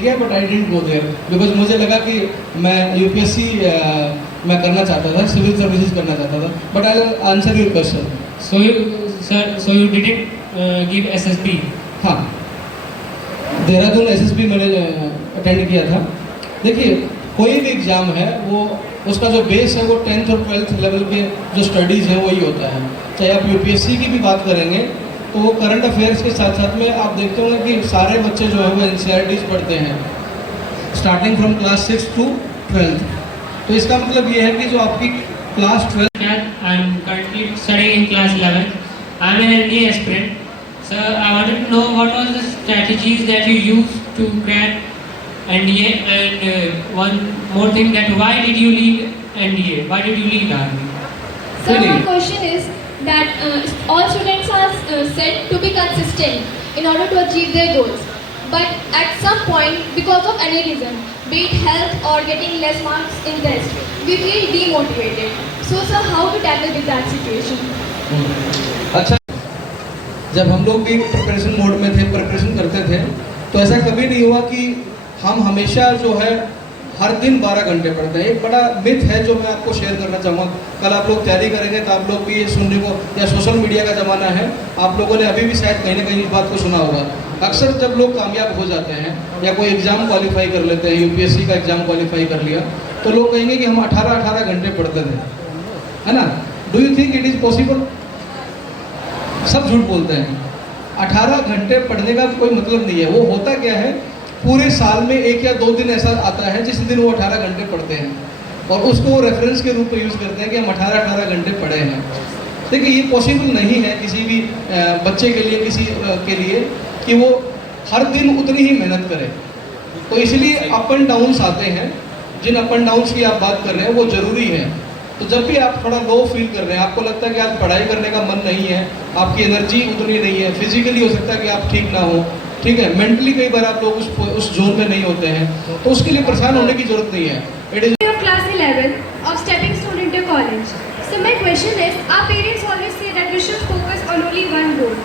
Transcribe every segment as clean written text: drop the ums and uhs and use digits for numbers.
किया but I didn't go there because मुझे लगा कि मैं यूपीएससी मैं करना चाहता था, सिविल सर्विसेज करना चाहता था, but I will answer your question. So you didn't give SSB? हाँ, देहरादून एसएसबी मैंने अटेंड किया था। देखिए, कोई भी एग्ज़ाम है वो उसका जो बेस है वो 10th और 12th लेवल के जो स्टडीज़ हैं वही होता है। चाहे आप यूपीएससी की भी बात करेंगे तो वो करंट अफेयर्स के साथ साथ में आप देखते होंगे कि सारे बच्चे जो है वो एनसीईआरटीज़ पढ़ते हैं starting from class 6 to 12th। तो इसका मतलब ये है कि जो आपकी class 12 I am currently studying in class 11. I am an NDA aspirant. So I wanted to know what was the strategies that you used to crack NDA, and one more thing, that why did you leave NDA? Why did you leave the army? So my question is that all students are said to be consistent in order to achieve their goals. But at some point, because of aneurysm, be it health or getting less marks in test, we feel demotivated. So sir, how to tackle with that situation? अच्छा, जब हम लोग भी preparation mode में थे, preparation करते थे, तो ऐसा कभी नहीं हुआ कि हम हमेशा जो है हर दिन 12 घंटे पढ़ते हैं। एक बड़ा मिथ है जो मैं आपको शेयर करना चाहूँगा। कल आप लोग तैयारी करेंगे तो आप लोग भी ये सुनने को, या सोशल मीडिया का ज़माना है, आप लोगों ने अभी भी शायद कहीं ना कहीं इस बात को सुना होगा। अक्सर जब लोग कामयाब हो जाते हैं या कोई एग्ज़ाम क्वालिफाई कर लेते हैं, यूपीएससी का एग्ज़ाम क्वालिफाई कर लिया, तो लोग कहेंगे कि हम 18 घंटे पढ़ते थे, है ना। Do you think it is possible? सब झूठ बोलते हैं। 18 घंटे पढ़ने का कोई मतलब नहीं है। वो होता क्या है, पूरे साल में 1 या 2 दिन ऐसा आता है जिस दिन वो 18 घंटे पढ़ते हैं और उसको वो रेफरेंस के रूप में यूज़ करते हैं कि हम 18 घंटे पढ़े हैं। देखिए, ये पॉसिबल नहीं है किसी भी बच्चे के लिए, किसी के लिए, कि वो हर दिन उतनी ही मेहनत करे। तो इसलिए अप एंड डाउन्स आते हैं। जिन अप एंड डाउन्स की आप बात कर रहे हैं वो ज़रूरी है। तो जब भी आप थोड़ा लो फील कर रहे हैं, आपको लगता है कि आज पढ़ाई करने का मन नहीं है, आपकी एनर्जी उतनी नहीं है, फिजिकली हो सकता है कि आप ठीक ना हो, ठीक है, मेंटली कई बार आप लोग उस जोन में नहीं होते हैं, तो उसके लिए परेशान होने की जरूरत नहीं है। It is Class 11 of stepping stone into college. So my question is, our parents always say that we should focus on only one goal,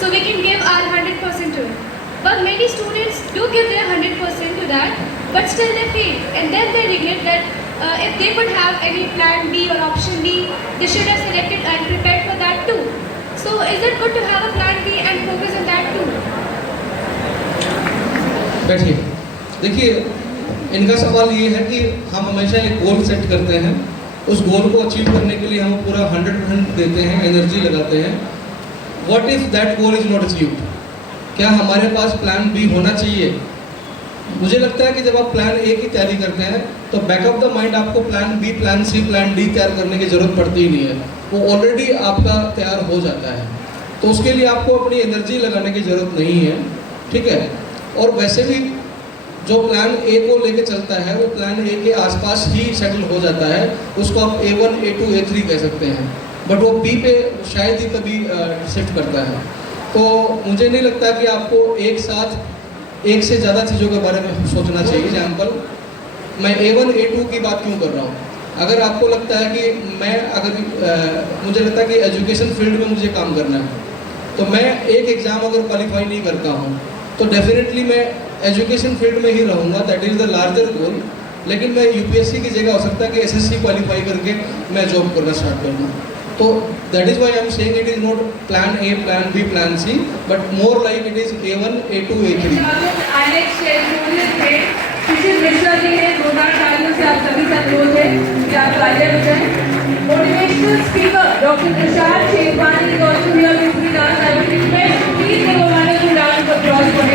so we can give our 100% to it. But many students do give their 100% to that, but still they fail, and then they regret that if they could have any plan B or option D, they should have selected and prepared for that too. So is it good to have a plan B and focus on that too? बैठिए। देखिए, इनका सवाल ये है कि हम हमेशा एक गोल सेट करते हैं, उस गोल को अचीव करने के लिए हम पूरा 100% देते हैं, एनर्जी लगाते हैं। What if that goal is not achieved? क्या हमारे पास प्लान बी होना चाहिए? मुझे लगता है कि जब आप प्लान ए की तैयारी करते हैं तो बैकअप द माइंड आपको plan B, plan C, plan D तैयार करने की ज़रूरत पड़ती ही नहीं है। वो ऑलरेडी आपका तैयार हो जाता है। तो उसके लिए आपको अपनी एनर्जी लगाने की ज़रूरत नहीं है, ठीक है। और वैसे भी जो प्लान ए को लेके चलता है वो प्लान ए के आसपास ही सेटल हो जाता है। उसको आप A1, A2, A3 कह सकते हैं, बट वो बी पे शायद ही कभी शिफ्ट करता है। तो मुझे नहीं लगता कि आपको एक साथ एक से ज़्यादा चीज़ों के बारे में सोचना चाहिए। एग्जाम्पल, मैं A1, A2 की बात क्यों कर रहा हूँ? अगर आपको लगता है कि मैं मुझे लगता है कि एजुकेशन फील्ड में मुझे काम करना है, तो मैं एक एग्ज़ाम अगर क्वालिफाई नहीं करता हूँ तो डेफिनेटली मैं एजुकेशन फील्ड में ही रहूँगा, that is the larger goal. लेकिन मैं यूपीएससी की जगह हो सकता है कि एसएससी क्वालिफाई करके मैं जॉब करना स्टार्ट कर दूँ। तो that is why I am saying it is not plan A, plan B, plan C, but more like it is A1, A2, A3। Mishra ji ने 2018 से आप सभी साथ रोज है कि आप राइटर हो जाए। Motivational speaker doctor Tushar Shekhwani is also here with me. Please give a wonderful round of applause for him.